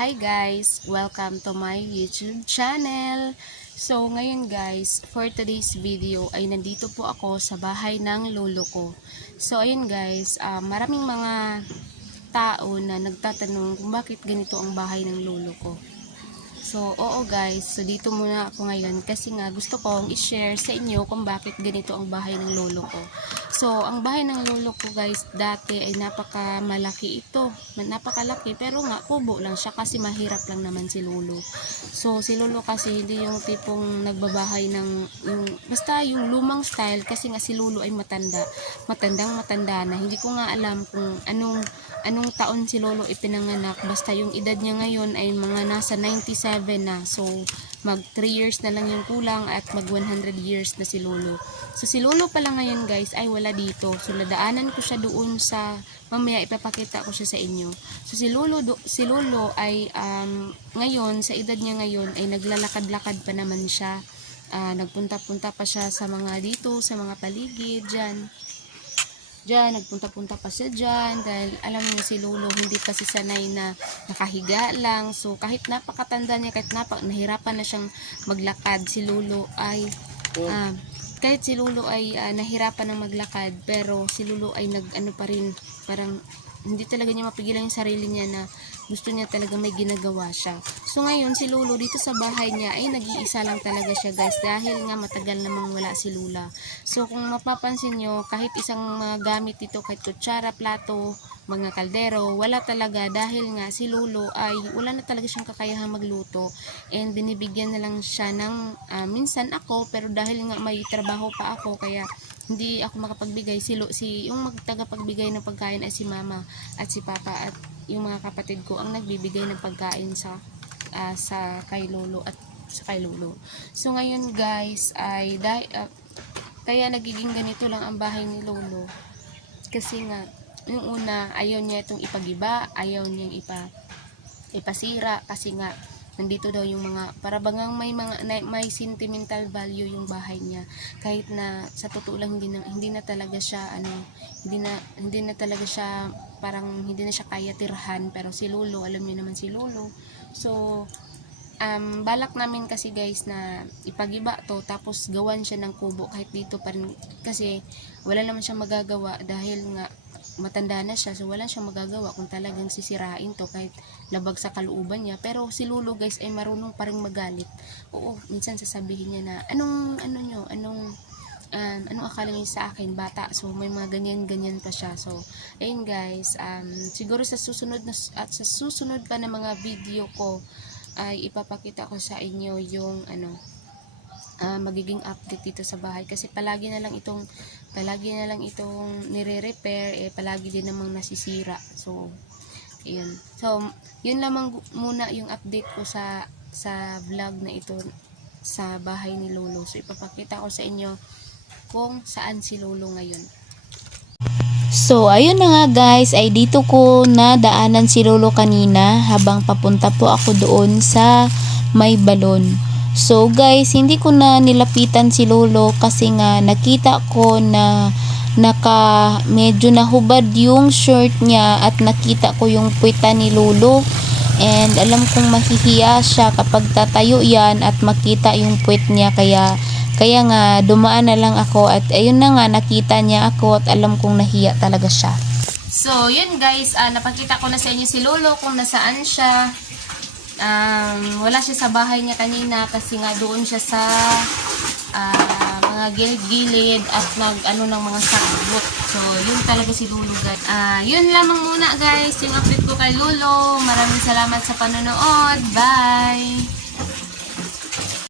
Hi guys! Welcome to my YouTube channel! So ngayon guys, for today's video ay nandito po ako sa bahay ng lolo ko. So ayun guys, maraming mga tao na nagtatanong kung bakit ganito ang bahay ng lolo ko. So, oo guys, so dito muna ako ngayon kasi nga gusto kong i-share sa inyo kung bakit ganito ang bahay ng lolo ko. So, ang bahay ng lolo ko guys, dati ay napakamalaki ito. Napakalaki pero nga kubo lang siya kasi mahirap lang naman si lolo. So, si lolo kasi hindi yung tipong nagbabahay ng basta yung lumang style kasi nga si lolo ay matanda. Matanda na. Hindi ko nga alam kung anong taon si lolo ipinanganak. Basta yung edad niya ngayon ay mga nasa 97 na. So, mag 3 years na lang yung kulang at mag 100 years na si lolo. So, si lolo pala ngayon guys ay wala dito. So, nadaanan ko siya doon sa, mamaya ipapakita ko siya sa inyo. So, si lolo ay ngayon, sa edad niya ngayon ay naglalakad-lakad pa naman siya. Nagpunta-punta pa siya sa mga dito, sa mga paligid, dyan, nagpunta-punta pa siya dyan dahil alam niyo si lolo hindi kasi sanay na nakahiga lang. So kahit napakatanda niya, kahit nahirapan na siyang maglakad, si lolo ay nahirapan ng maglakad, pero si lolo ay pa rin, parang hindi talaga niya mapigilan yung sarili niya na gusto niya talaga may ginagawa siya. So ngayon si lolo dito sa bahay niya ay nag-iisa lang talaga siya guys dahil nga matagal namang wala si lula. So kung mapapansin nyo, kahit isang mga gamit dito, kahit kutsara, plato, mga kaldero, wala talaga dahil nga si lolo ay wala na talaga siyang kakayahang magluto and binibigyan na lang siya ng minsan ako, pero dahil nga may trabaho pa ako kaya hindi ako makapagbigay. Yung magtagapagbigay ng pagkain ay si mama at si papa at yung mga kapatid ko ang nagbibigay ng pagkain sa kay lolo at sa kay lolo. So ngayon guys ay kaya nagiging ganito lang ang bahay ni lolo kasi nga yung una ayaw niya itong ipagiba, ayaw niyang ipasira kasi nga nandito daw yung mga parabangang may sentimental value yung bahay niya, kahit na sa totoo lang hindi na talaga siya hindi na talaga siya, parang hindi na siya kaya tirhan, pero si lolo, alam niyo naman si lolo. So balak namin kasi guys na ipagiba to tapos gawan siya ng kubo kahit dito pa rin kasi wala naman siyang magagawa dahil nga matanda na siya, so wala siyang magagawa kung talagang sisirain to kahit labag sa kalooban niya. Pero si lolo guys ay marunong pa rin magalit. Oo, minsan sasabihin niya na anong akala niyo sa akin, bata. So may mga ganyan pa siya. So ayun guys, siguro sa susunod pa na mga video ko ay ipapakita ko sa inyo yung magiging update dito sa bahay kasi palagi na lang itong nire-repair, palagi din namang nasisira. So ayun, so yun lamang muna yung update ko sa vlog na ito sa bahay ni lolo. So ipapakita ko sa inyo kung saan si lolo ngayon. So, ayun na nga guys, ay dito ko nadaanan si lolo kanina habang papunta po ako doon sa may balon. So guys, hindi ko na nilapitan si lolo kasi nga nakita ko na medyo nahubad yung shirt niya at nakita ko yung puwita ni lolo. And alam kong mahihiya siya kapag tatayo yan at makita yung puwit niya, kaya nga dumaan na lang ako at ayun na nga, nakita niya ako at alam kong nahiya talaga siya. So yun guys, napakita ko na sa inyo si lolo kung nasaan siya. Wala siya sa bahay niya kanina kasi nga doon siya sa mga gilid-gilid at ng mga sagbot. So yun talaga si lolo guys. Yun lamang muna guys yung update ko kay lolo. Maraming salamat sa panonood. Bye!